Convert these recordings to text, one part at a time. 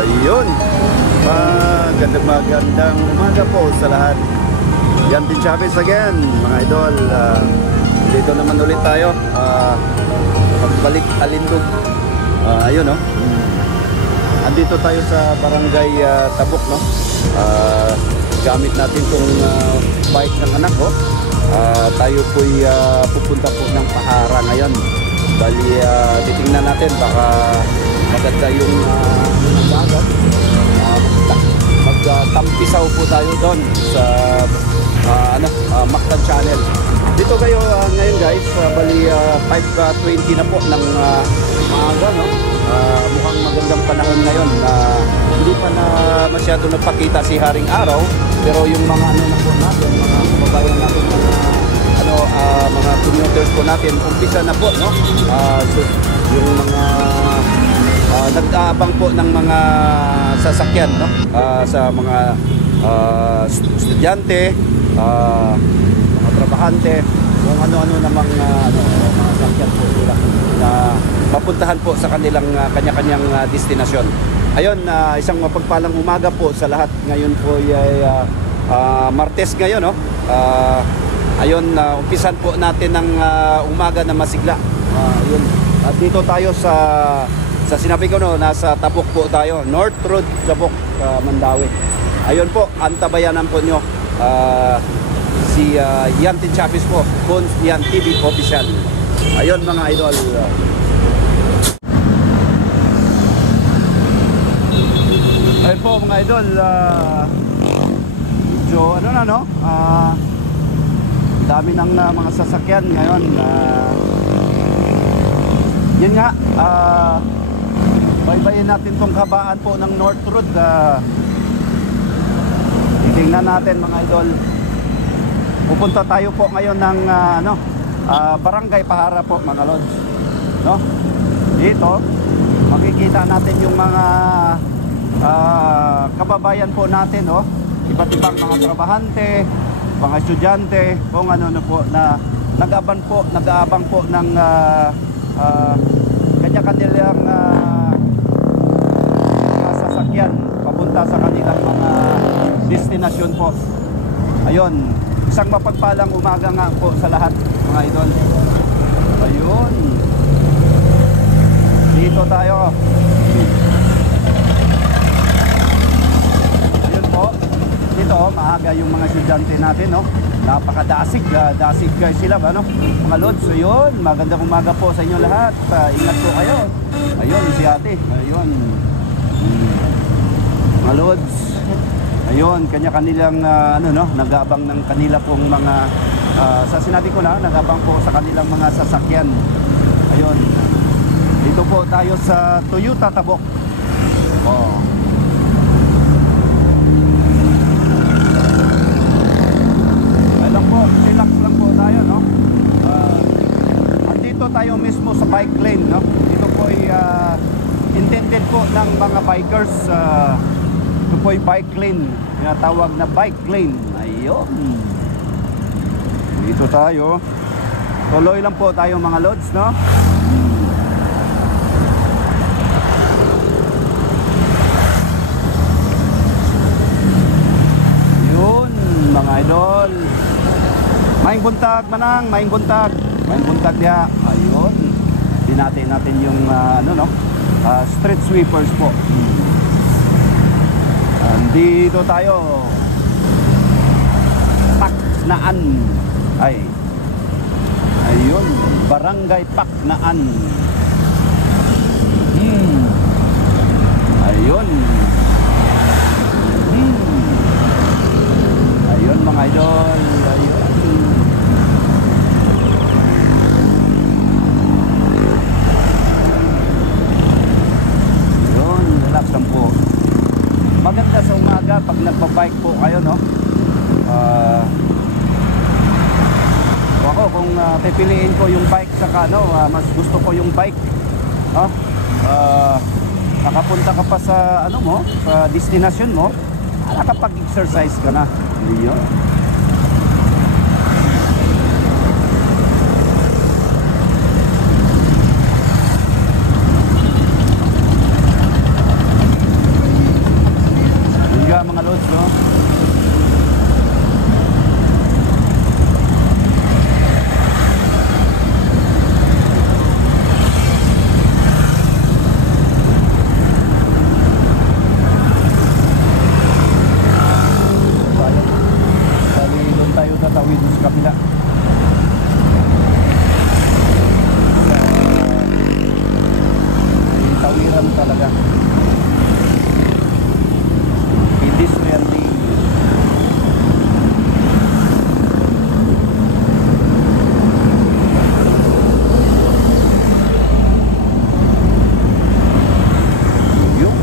Ayun. Magandang umaga po sa lahat. Yan din Chavez again, mga idol. Dito naman ulit tayo. Pagbalik Alindog. Ayun, no? Andito tayo sa barangay Tabok, no? Gamit natin tong bike ng anak ko. Tayo po'y pupunta po ng Pahara ngayon. Bali, titingnan natin baka maganda yung dagat. Magtampisaw po tayo doon sa Mactan Channel. Dito kayo ngayon guys, bali 5:20 na po ng maaga, no? Mukhang magandang panahon ngayon. Hindi pa na masyado nagpakita si Haring Araw, pero yung mga na po natin, mga kababayan natin, mga commuters po natin, umpisa na po, no? So, yung mga nag-aabang po ng mga sasakyan, no? Sa mga estudyante, mga trabahante, kung ano-ano namang mga sasakyan po sila na papuntahan po sa kanilang kanya-kanyang destinasyon. Ayun, isang mapagpalang umaga po sa lahat. Ngayon po ay Martes ngayon, no? Ayun, umpisan po natin ng umaga na masigla. Ayun. At dito tayo sa sinabi ko, no, nasa Tabok po tayo, North Road, Tabok, Mandawi. Ayun po, antabayanan po nyo si Yan din Chavez po, Cons Yan TV Official. Ayun mga idol. Ayun po mga idol, medyo ano na, no? Dami ng mga sasakyan ngayon. Yun nga, baybayin natin tong kabaan po ng North Road. Titingnan natin mga idol. Pupunta tayo po ngayon ng Barangay Pahara po mga lods, no? Dito makikita natin yung mga kababayan po natin, no? Iba't ibang mga trabahante, mga estudyante, kung ano po na nag-aabang po ng kanya-kanilang sasakyan papunta sa kanilang mga destinasyon po. Ayun, isang mapagpalang umaga nga po sa lahat mga idol. Ayun, dito tayo. Ayun po, dito maaga yung mga estudyante natin, no? Napakadasig, dasig guys sila ba, no? Mga lods, ayun, magandang umaga po sa inyo lahat. Ingat po kayo. Ayun, si ate, ayun. Mga lods, ayun, kanya-kanilang nag-aabang ng kanila pong mga sa sinabi ko na, nag-aabang po sa kanilang mga sasakyan. Ayun, dito po tayo sa Toyota Tabok. Relax lang po tayo, no? Andito tayo mismo sa bike lane, no? Dito po ay intended po ng mga bikers. Ito po ay bike lane, tinatawag na bike lane. Ayun, dito tayo. Tuloy lang po tayo mga lods, no? Yun mga idol, maing buntag manang, maing buntag diya. Ayun, dinati natin yung street sweepers po. Dito tayo, Paknaan. Ayun, Barangay Paknaan. Ayun. Ayun mga idol. Ayun, relax lang po. Maganda sa umaga pag nagpa-bike po kayo, no? Ako kung pipiliin ko yung bike saka mas gusto ko yung bike, no? Nakapunta ka pa sa sa destination mo, nakapag-exercise ka na. Ayun. lods, no? Doon tayo tatawid sa kapila. Tawiran talaga. Pedestrian lane. Yun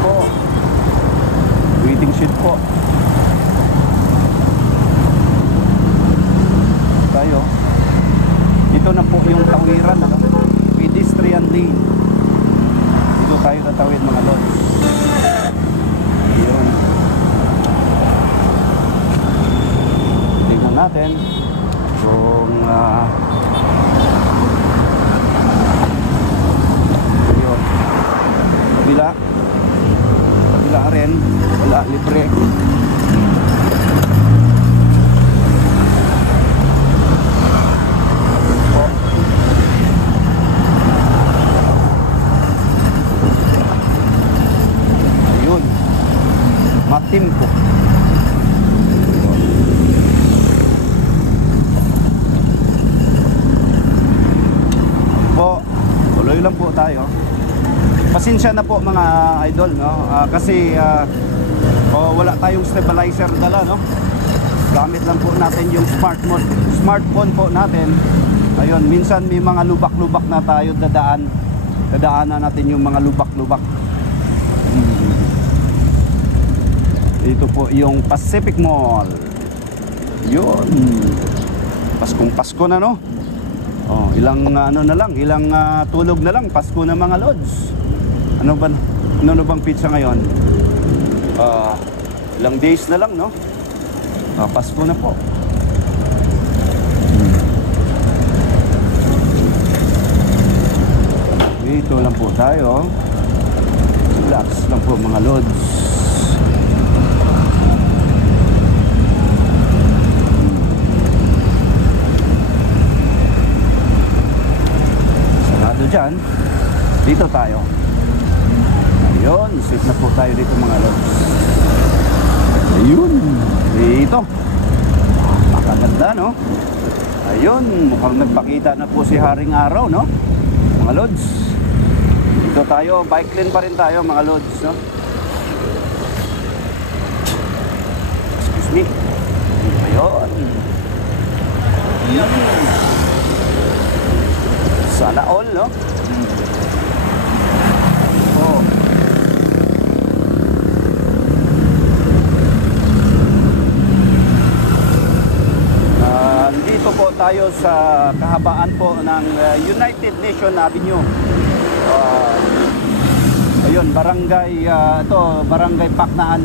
po. Waiting shed po. Tayo. Ito na po yung tawiran, ano? Pedestrian lane. Dito tayo tatawid mga lods. Yun. Tingnan natin kung yun. Kabila rin. Wala, libre. Matimpo. Po, tuloy lang po tayo. Pasensya na po mga idol, no? Kasi wala tayong stabilizer dala, no? Gamit lang po natin yung smartphone po natin. Ayun, minsan may mga lubak-lubak na tayo dadaanan natin yung mga lubak-lubak. Dito po yung Pacific Mall. Yun. Paskong Pasko na, no? Oh, ilang ano na lang, ilang tulog na lang, Pasko na mga lods. Ano bang pizza ngayon? Ilang days na lang, no? Pasko na po. Dito lang po tayo. Relax lang po mga lods. Sarado dyan. Dito tayo. Ayun, safe na po tayo dito mga lods. Ayun, dito. Makaganda, no? Ayun, mukhang nagpakita na po si Haring Araw, no? Mga lods. Dito tayo, bike lane pa rin tayo mga lods, no? Excuse me. Ayun. Sana all, no? Oh. Dito po tayo sa kahabaan po ng United Nation Avenue. Ayun, barangay, ito, barangay Paknaan.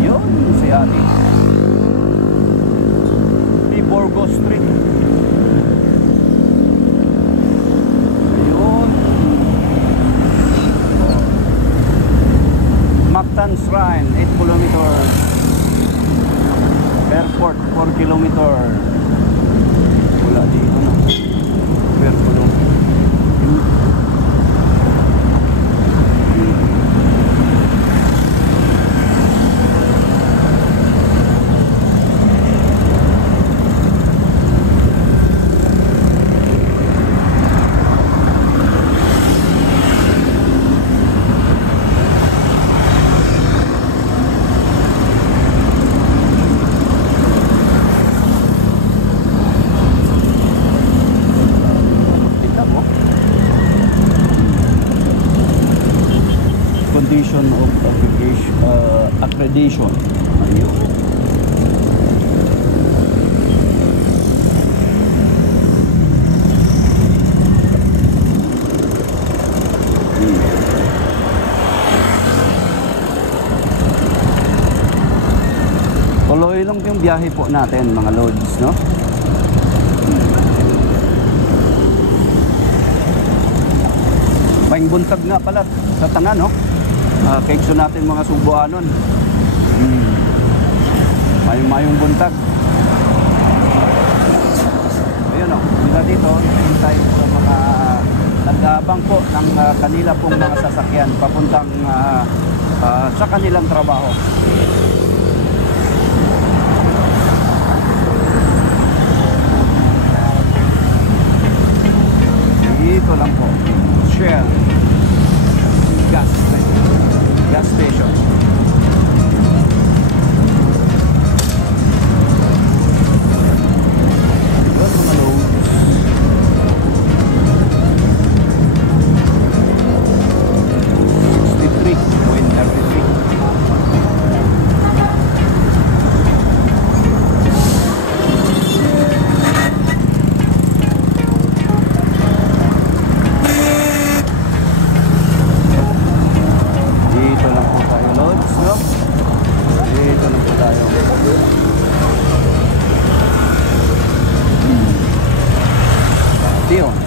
Yun, si Ate. Borgo Street. Ayun. Mactan Shrine, 8 kilometers. Airport, 4 kilometers. Wala dito na. Airport. Condition of accreditation. Ayun. Tuloy lang yung biyahe po natin mga loads, no? May buntag nga pala sa tanan, no? Kekso natin mga Subuanon. Mayong buntag. Ayun, no? Mula dito, tayo sa mga nag-aabang po ng kanila pong mga sasakyan papuntang sa kanilang trabaho. Dito lang po, Shell gas station. Ito mga load.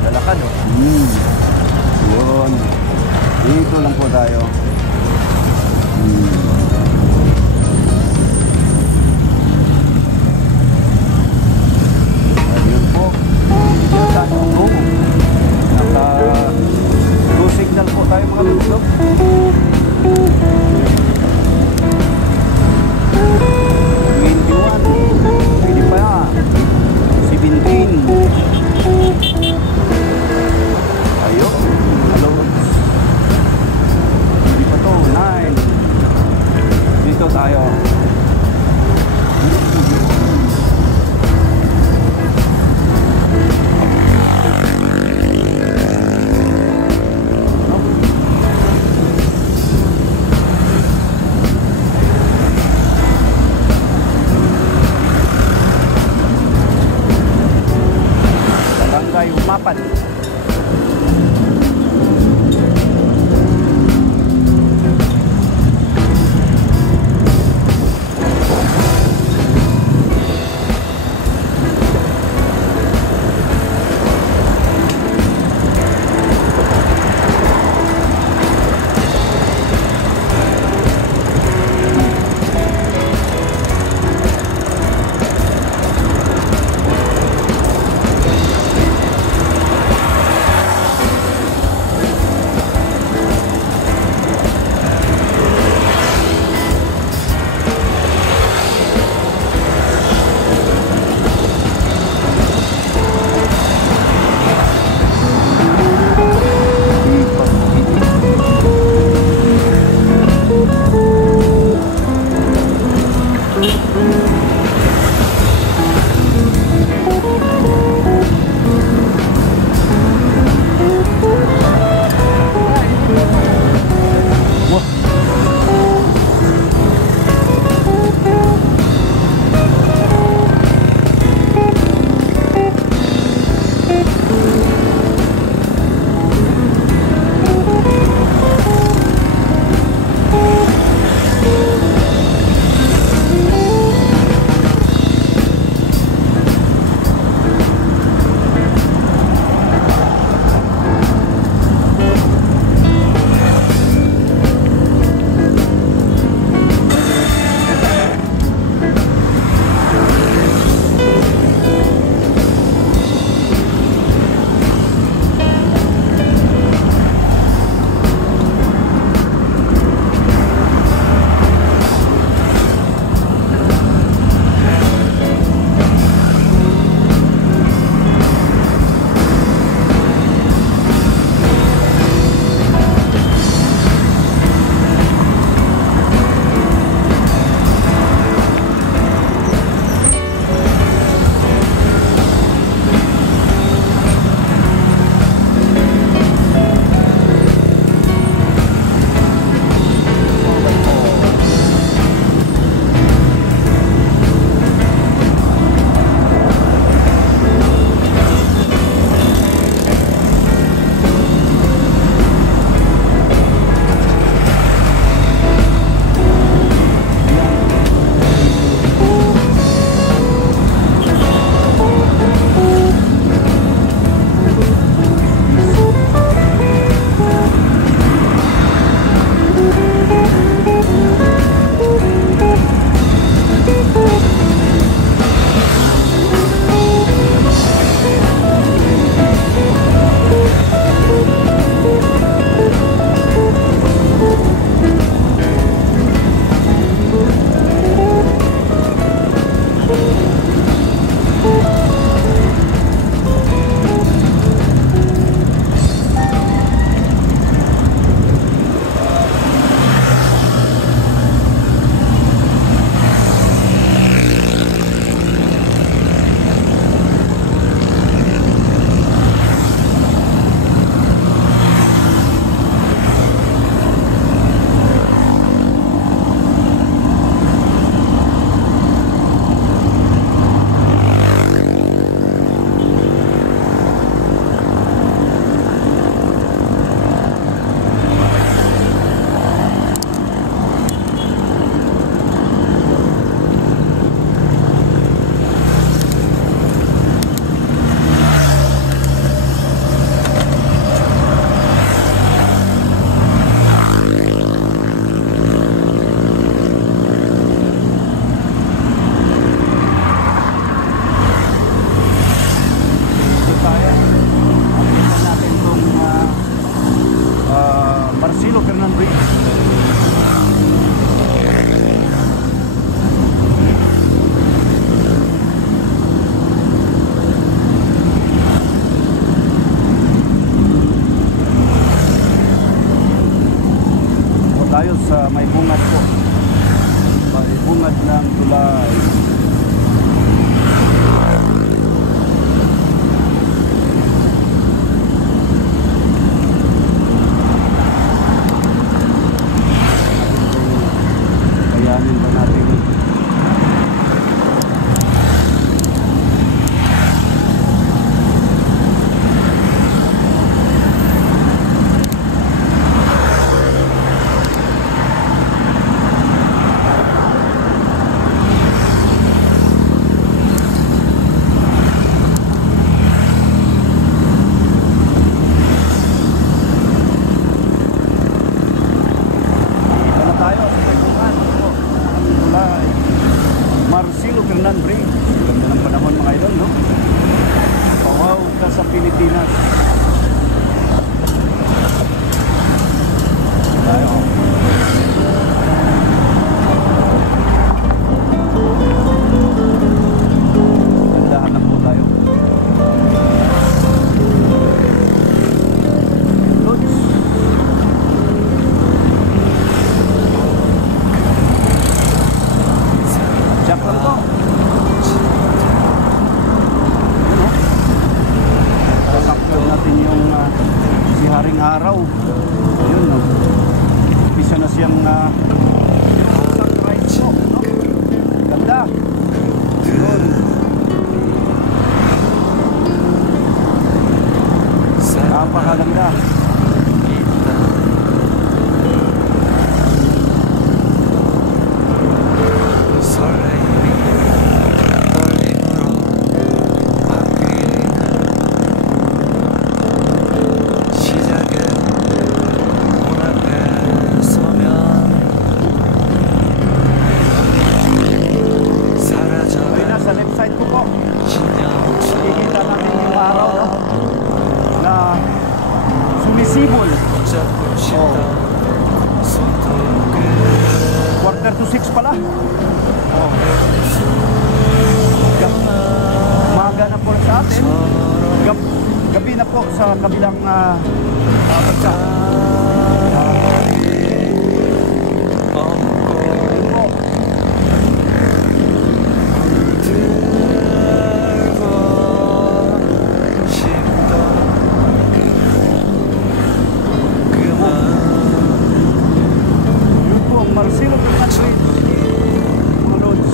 Lalakad, oh. Yun. Dito lang po tayo. Ayun po. Naka-blue signal po tayo mga luslog. 21. Pwede pa yan. 17. Ayun, hello. Hindi pa to, 9. Dito tayo. Barangay Umapan. sa Pilipinas. Tayo. Gandahan lang po tayo. Lods. Jack lang po. Sasakyan natin yung si Haring Araw. Ayun, no? Umpisa na siyang yung sunrise po, no? Ganda. Yun. Napakaganda. Sa left side ko po, nakikita natin yung araw, no? Na sumisibol. Oh. 5:45 pala. Oh. Umaga na po sa atin. Gabi na po sa kabilang bansa. Marcelo Fernand Bridge, mga lods.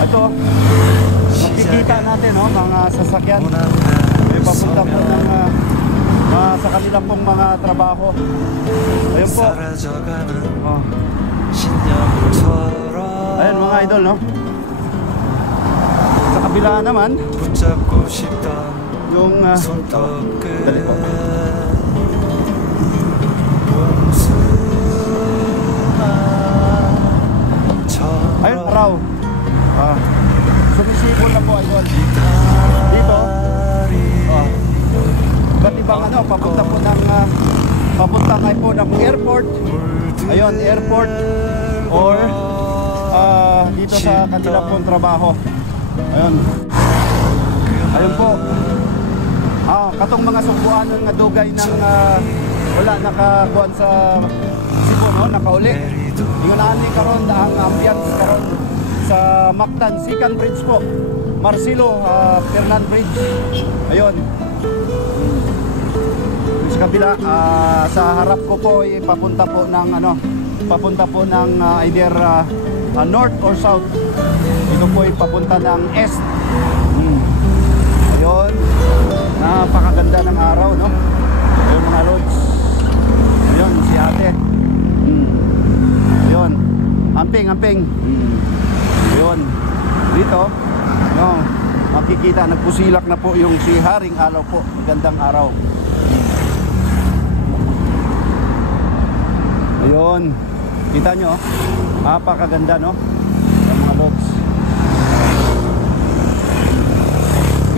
Ito, makikita natin, no, mga sasakyan. May papunta po ng sa kanila pong mga trabaho. Ayun po. Oh. Ayun mga idol, no. Sa kabila naman, yung dali po. Ayun, araw. Sumisipol na po, idol. Dito. Iba't ibang papunta po ng papunta kayo po ng airport. Ayun, airport. Or dito sa kanila pong trabaho. Ayun. Ayun po. Katong mga sumbuan ng dugay ng wala nakakuan sa Cebu, no? Nakauli. Yung naani karon ang ambience karon sa Mactan, Second Bridge po. Marcelo Fernand Bridge. Ayun. Sa kabila, sa harap ko po papunta po ng either north or south. Ito po papunta ng east. Ayun. Napakaganda ng araw, no? Ayun mga lods. Ayun si ate. Ayun. Amping. Ayun. Dito, no, makikita nagpusilak na po yung si Haring Araw po. Magandang araw. Ayun. Kita nyo, napakaganda, no? Yung mga lods.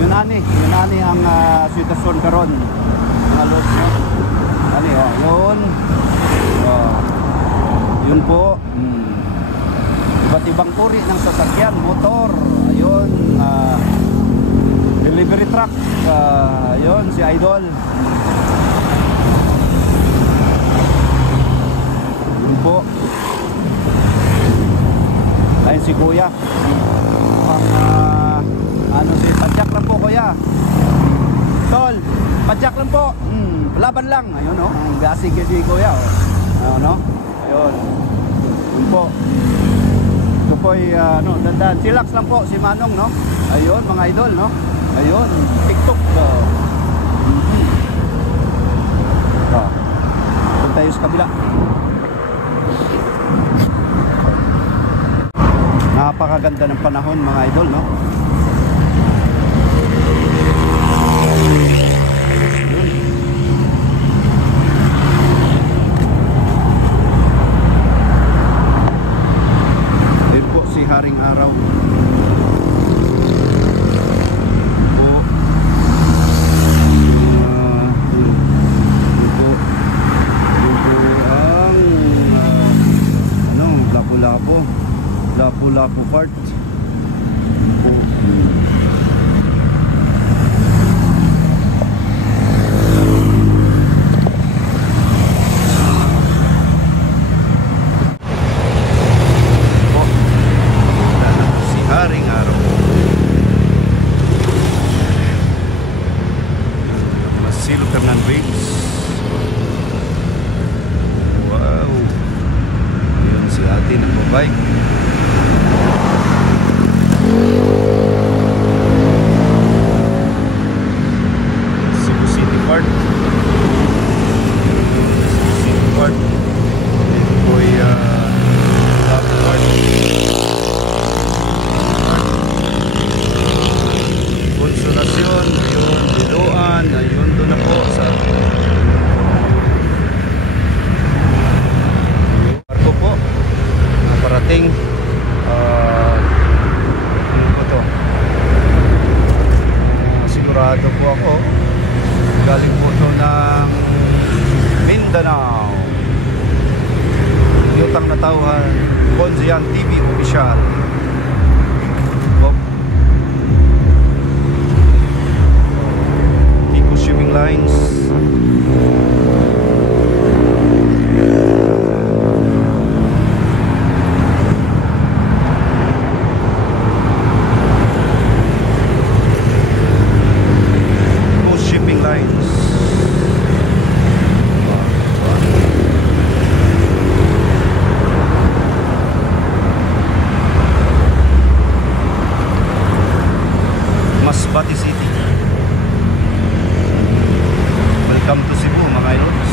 Yun ani ang sitwasyon karon, mga lods, no? Ani, yun. Yun po. Iba't ibang uri ng sasakyan, motor. Ayun, delivery truck. Ayun, si Idol. Yun po. Ayun si Kuya. Si Padyak na po, Kuya. Padjak lang po. Laban lang. Ayun oh. Ang gasig si Kuya oh. Ano? Ayun. Yun po. Ito po ay dandan. Chillax lang po si Manong no. Ayun mga idol no. Ayun, TikTok. Punta tayo sa kabila. Napakaganda ng panahon mga idol no. Ayun po si Haring Araw. Lapu-Lapu part po. Si Haring Araw. Masilo Fernandez. Wow. Ayun si ate nagbabike. Cebu City Park. Cebu City Park. Ito po ay Lapu Park. Consolacion. Ayun, Diloan. Ayun, doon na po sa Parko po. Naparating. Sigurado po ako galing po ito ng Mindanao. Yutang na tauhan Bonzian TV Official. Tico Shipping Lines. Masbate City. Welcome to Cebu mga idols.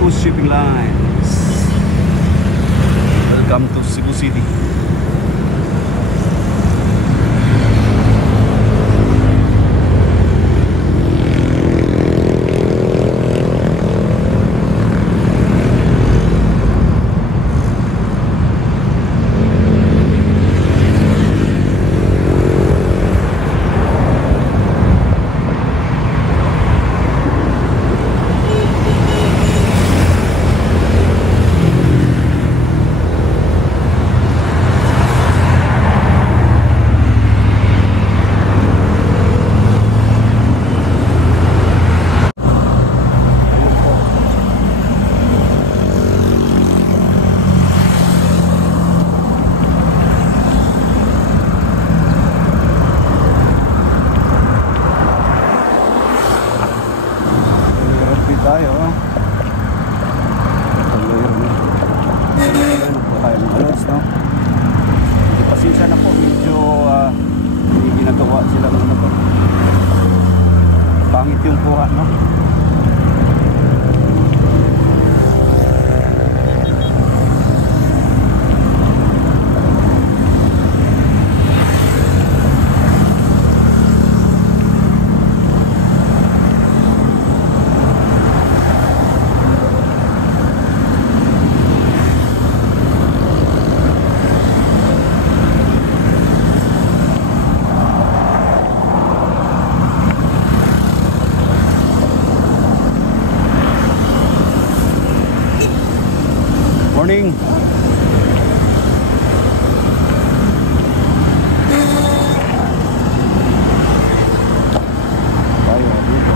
Coast Shipping Lines. Welcome to Cebu City. Tayo tayo ng alos no. Hindi pasensya na po, medyo may ginagawa sila ng ano to. Pangit yung kuha no. Morning. Tayo dito.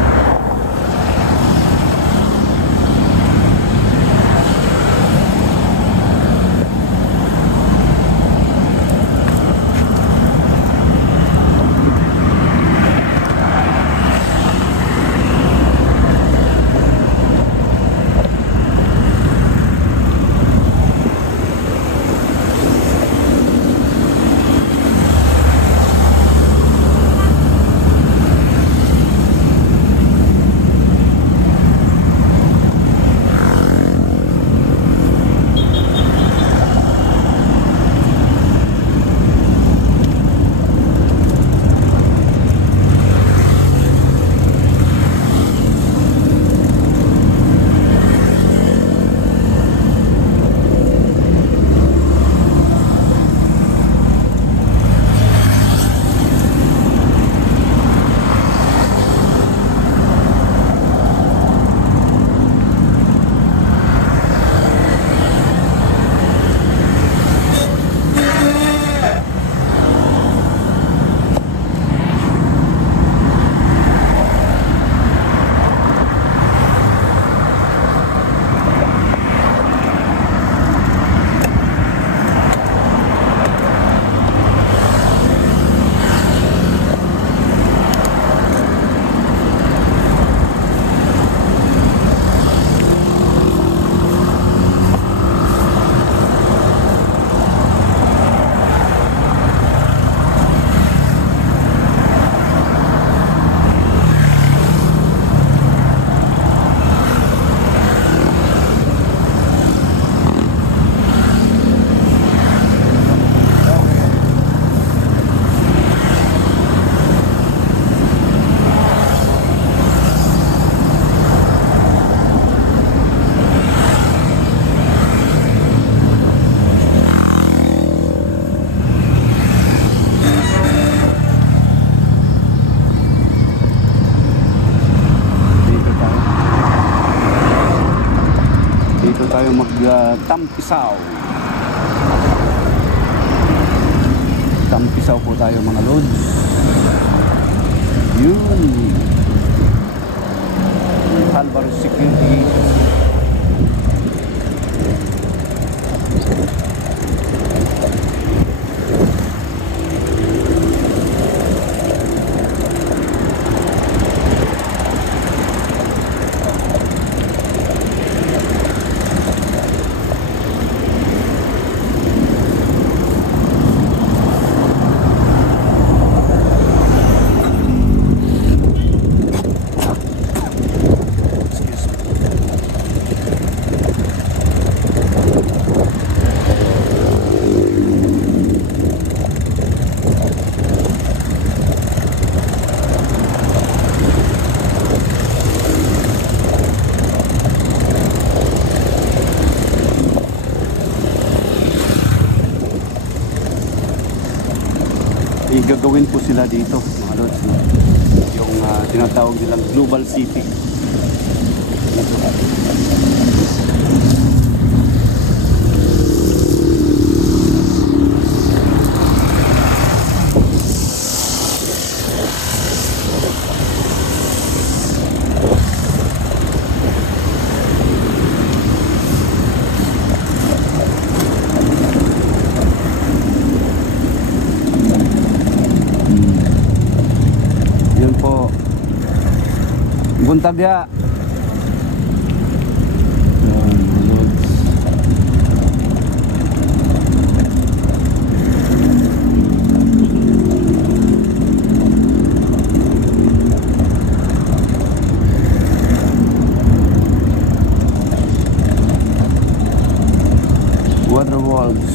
Tampisaw. Tampisaw po tayo mga lods. Yun. Alvarez Security. Gagawin po sila dito mga lods, no? Yung tinatawag nilang Global City. Buntag ya. Water walls.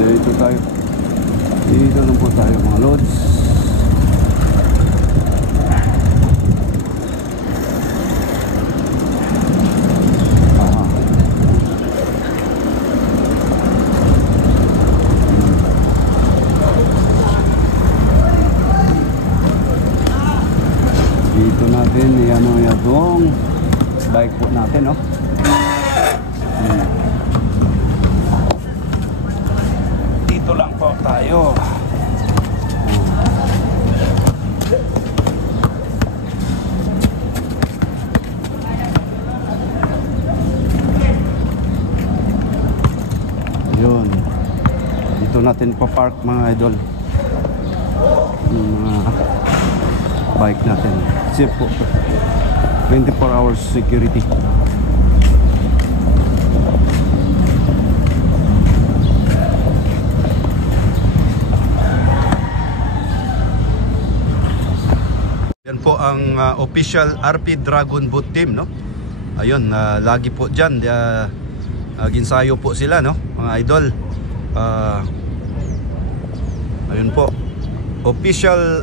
Ito tayo. Dito lang po tayo mga lods. Dito natin yung bike po natin, no? Dito lang po tayo. Yun. Dito natin pa-park mga idol. Yung mga bike natin. Safe po. 24 hours security. Yan po ang official RP Dragon Boat Team, no? Ayun, lagi po dyan ginsayo po sila, no? Mga idol. Ayun po, official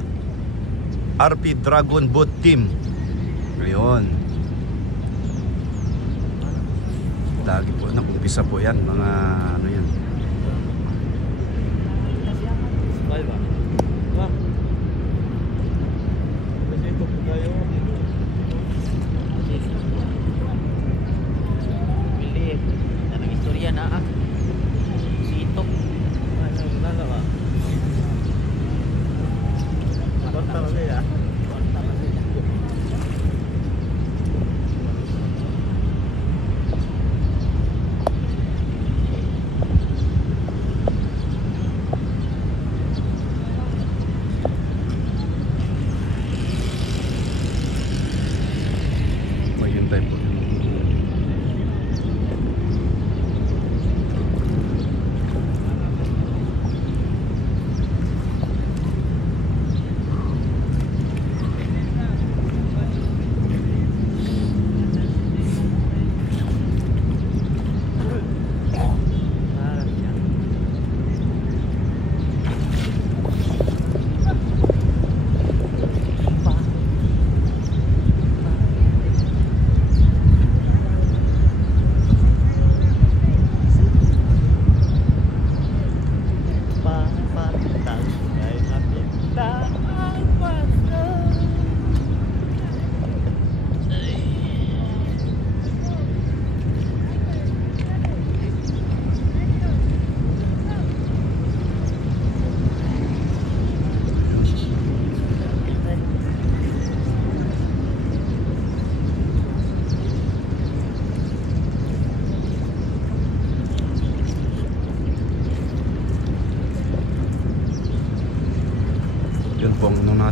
RP Dragon Boat Team. Ayun, lagi po nakumpisa po yan, mga ano yan.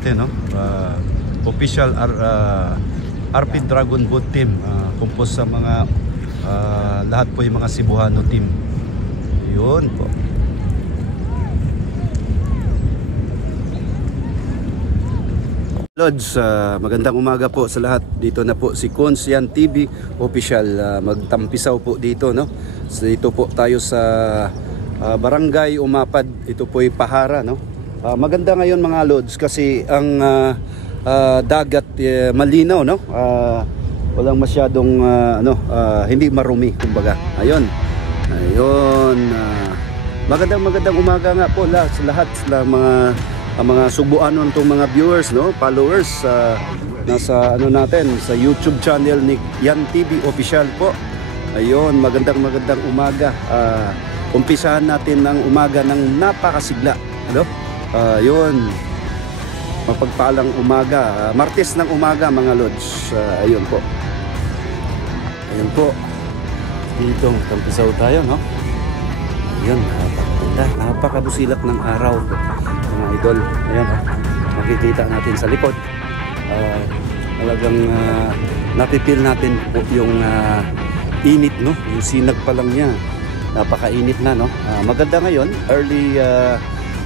natin, no? Official RP Dragon Boat team, composed sa mga lahat po yung mga Cebuano team. Yun po. Lods, magandang umaga po sa lahat. Dito na po si Cons Yan TV official, magtampisaw po dito, no? So, dito po tayo sa Barangay Umapad. Ito po ay Pahara, no? Maganda ngayon mga Lods kasi ang dagat malinaw, no? Walang masyadong hindi marumi kumbaga. Ayun. Magandang umaga nga po sa lahat sa mga Subuano itong mga viewers, no, followers, nasa natin sa YouTube channel ni Yan TV official po. Ayun, magandang umaga. Umpisahan natin ng umaga ng napakasigla, ano? Ayun, mapagpalang umaga, Martes ng umaga mga Lods. Ayun po. Dito tampisaw tayo, no? Ayun, napakabusilak ng araw po, mga idol. Ayan, makikita natin sa likod. Talagang napipil natin po yung init, no? Yung sinag pa lang niya, napakainit na, no? Maganda ngayon,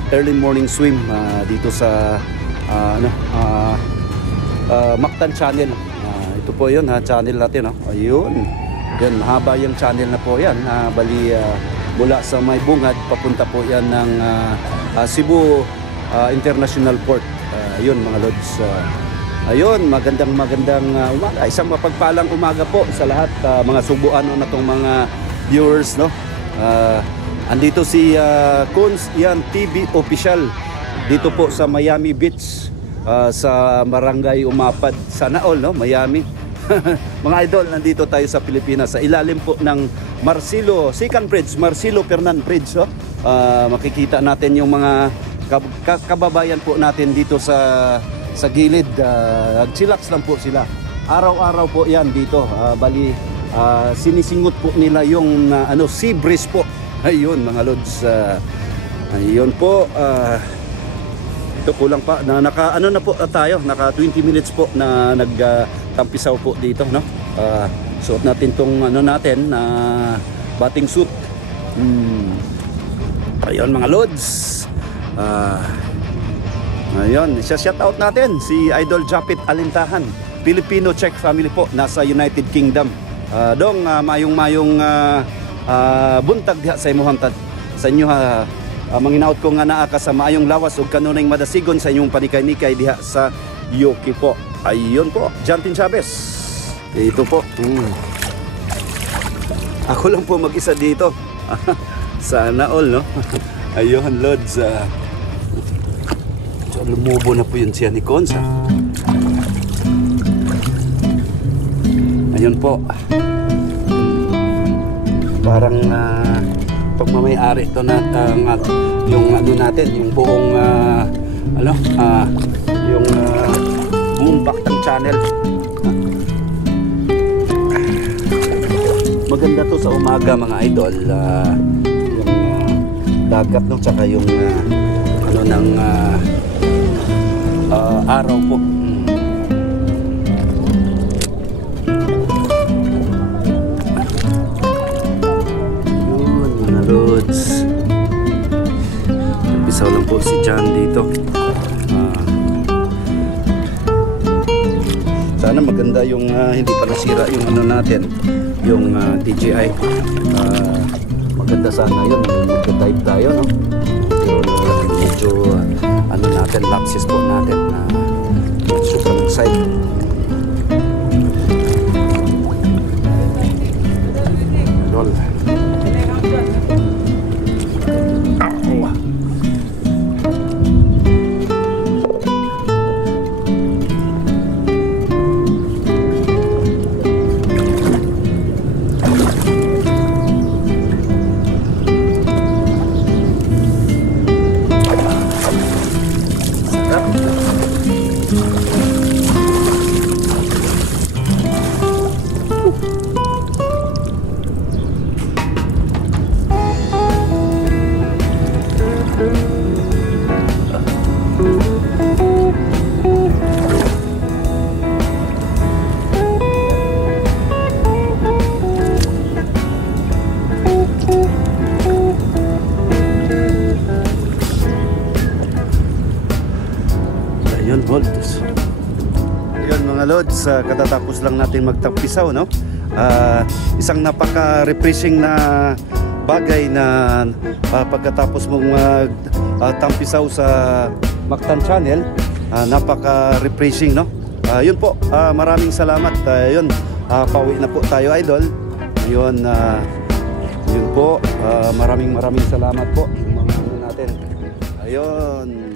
early morning swim dito sa Mactan Channel. Ito po yun, channel natin, no? Ayun, yan, mahaba yung channel na po yan. Bali mula sa May Bungad papunta po yan ng Cebu International Port. Ayun mga Lods. Ayun, magandang umaga. Isang mapagpalang umaga po sa lahat, mga Subuano na tong mga viewers, no? Andito si Cons Yan TV official dito po sa Miami Beach, sa Barangay Umapad, sana all, no? Miami. Mga idol, nandito tayo sa Pilipinas sa ilalim po ng Marcelo Fernan Bridge, oh. Makikita natin yung mga kababayan po natin dito sa gilid. Chillax lang po sila. Araw-araw po yan dito. Bali sinisingot po nila yung sea breeze po. Ayun mga Lods. Ayun po. Ito kulang pa na naka tayo, naka 20 minutes po na nagtampisaw po dito, no? Suot natin tong natin na bathing suit. Ayun mga Lods. Ayun, shout out natin si Idol Japit Alintahan, Filipino Czech family po, nasa United Kingdom. Dong mayong buntag diha sa imuhang sa inyo manginaot ko nga naa ka sa maayong lawas ug kanunay madasigon sa inyong panikay-nikay diha sa Yoki po. Ayun po, Jantin Chavez. Ito po. Ako lang po mag-isa dito. Sana all, no? Ayun, Lods. So, lumubo na po yun siya ni Cons. Ayun po. Parang pagmamayari ito na yung natin, yung buong yung buong Mactan Channel. Maganda to sa umaga mga idol, yung dagat, no, tsaka yung ng araw po. Yun mga Lods, nagpisaw lang po si John dito. Sana maganda yung hindi pa nasira yung natin, yung DJI. Maganda sana yun, magka-type tayo, no? Medyo natin, lapses po natin na super excited. Lol. Lods, katatapos lang natin magtampisaw, no? Isang napaka-refreshing na bagay na pagkatapos mong magtampisaw sa Mactan Channel, napaka-refreshing, no? Yun po, maraming salamat. Yun, pauwi na po tayo, idol. Yun, yun po, maraming salamat po sa mga ano natin. Ayun.